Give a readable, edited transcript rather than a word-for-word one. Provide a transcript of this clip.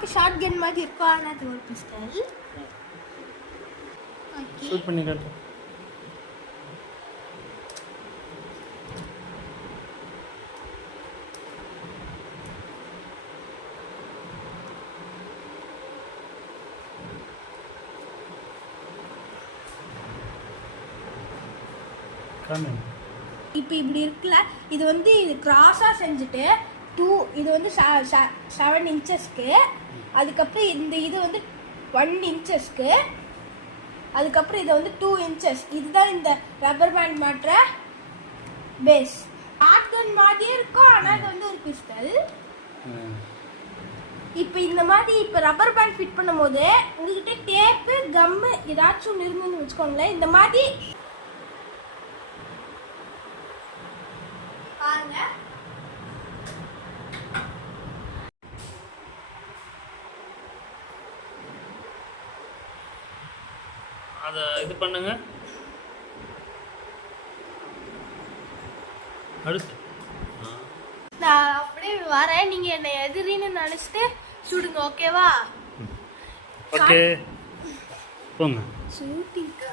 பார்க்க ஷார்ட் கன் மாதிரி இருக்கும், ஆனால் அது ஒரு பிஸ்டல். ஷூட் பண்ணி காட்டு. இப்போ இப்படி இருக்குல்ல, இது வந்து இது கிராஸாக செஞ்சுட்டு இது வந்து 7 இன்ச்சஸ்க்கு, அதுக்கப்புறம் இந்த இது வந்து 1 இன்ச்சஸ்க்கு, அதுக்கப்புறம் இதை வந்து 2 இன்ச்சஸ். இதுதான் இந்த ரப்பர் பேண்ட் மாட்டுற பேஸ். ஷாட்கன் மாதிரியே இருக்கும், ஆனால் இது வந்து ஒரு பிஸ்டல். இப்போ இந்த மாதிரி இப்போ ரப்பர் பேண்ட் ஃபிட் பண்ணும்போது உங்ககிட்ட டேப்பு கம்மு ஏதாச்சும் ஒன்று இருந்துன்னு வச்சுக்கோங்களேன். இந்த மாதிரி பாருங்க. அதை இது பண்ணுங்க. அடுத்து நான் அப்படியே வரேன், நீங்க என்ன எதிரின்னு நினைச்சிட்டு சுடுங்க, ஓகேவா? ஓகே போங்க. ஷூட்டிங்கா